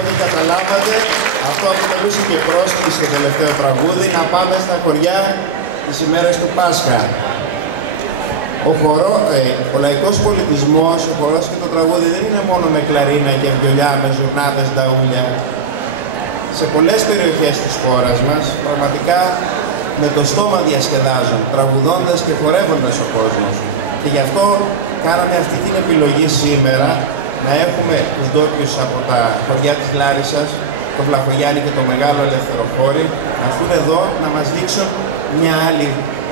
Οπότε καταλάβατε, αυτό αποτελούσε και πρόσκληση στο τελευταίο τραγούδι, να πάμε στα χωριά τις ημέρες του Πάσχα. Ο λαϊκός πολιτισμός, ο χορός και το τραγούδι δεν είναι μόνο με κλαρίνα και βιολιά, με ζουρνάδες, νταούλια. Σε πολλές περιοχές της χώρας μας, πραγματικά με το στόμα διασκεδάζουν, τραγουδώντας και χορεύοντας ο κόσμος. Και γι' αυτό κάναμε αυτή την επιλογή σήμερα, να έχουμε τους ντόπιους από τα χωριά της Λάρισσας, το Βλαχογιάννη και το Μεγάλο Ελευθεροχώρι, να έρθουν εδώ να μας δείξουν μια άλλη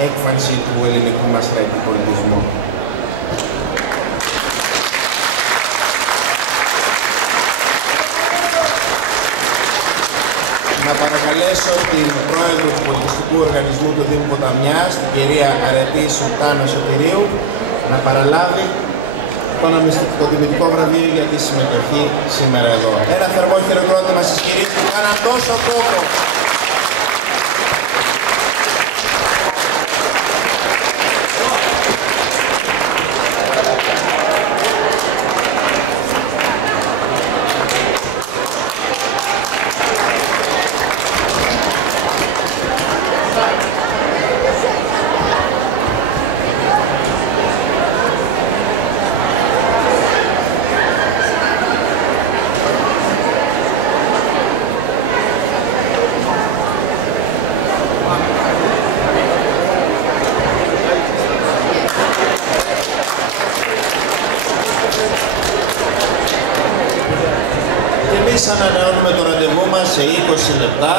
έκφανση του ελληνικού μας λαϊκού πολιτισμού. Να παρακαλέσω την πρόεδρο του Πολιτιστικού Οργανισμού του Δήμου Ποταμιάς, την κυρία Αρετή Σουλτάνα Σωτηρίου, να παραλάβει το τιμητικό βραβείο για τη συμμετοχή σήμερα εδώ. Ένα θερμό χειροκρότημα στις κυρίες που κάναν τόσο κόπο. Εμείς ανανεώνουμε το ραντεβού μας σε 20 λεπτά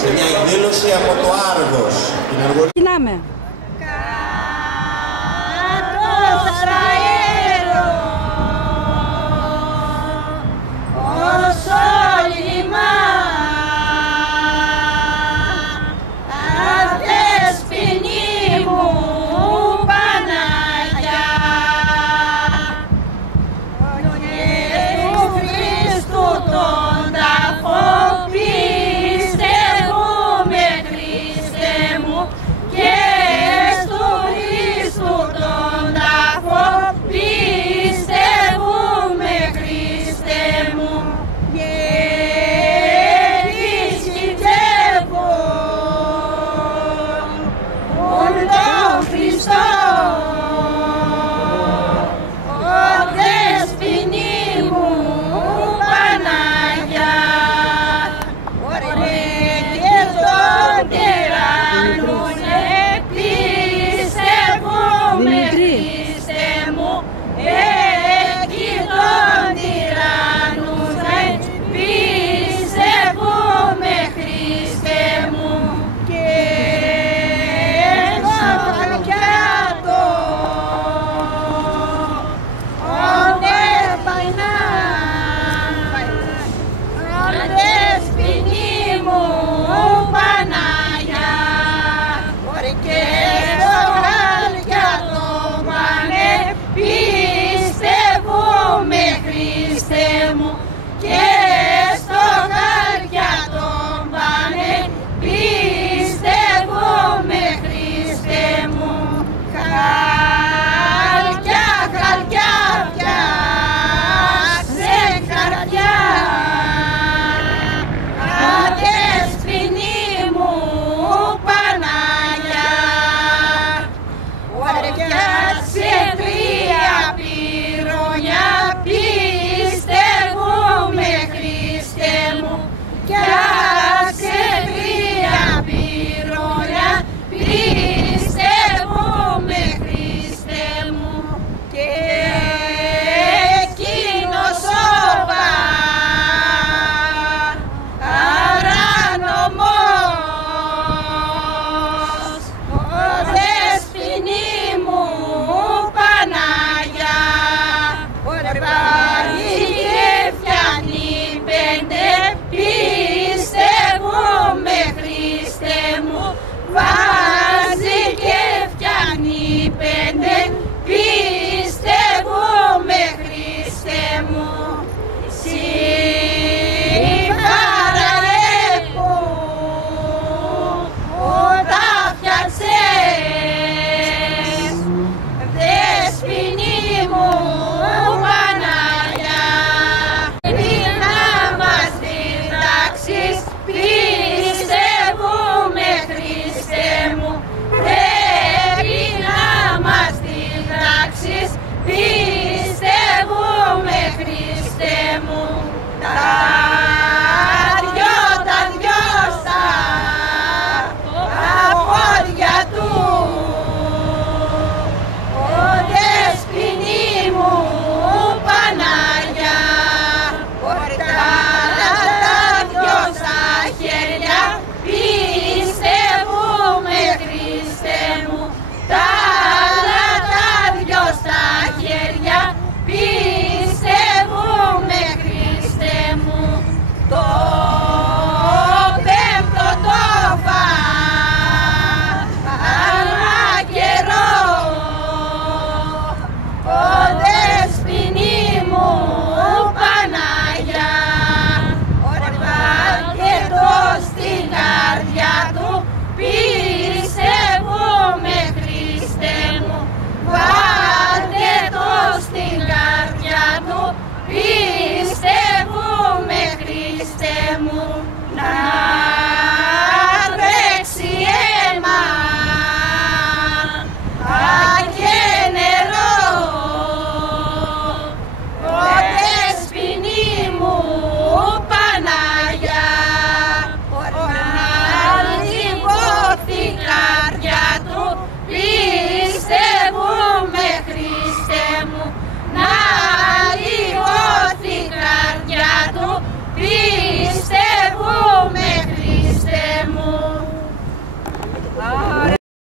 σε μια εκδήλωση από το Άργος. Ξεκινάμε. Και Πιστεύουμε, Χριστέ μου, να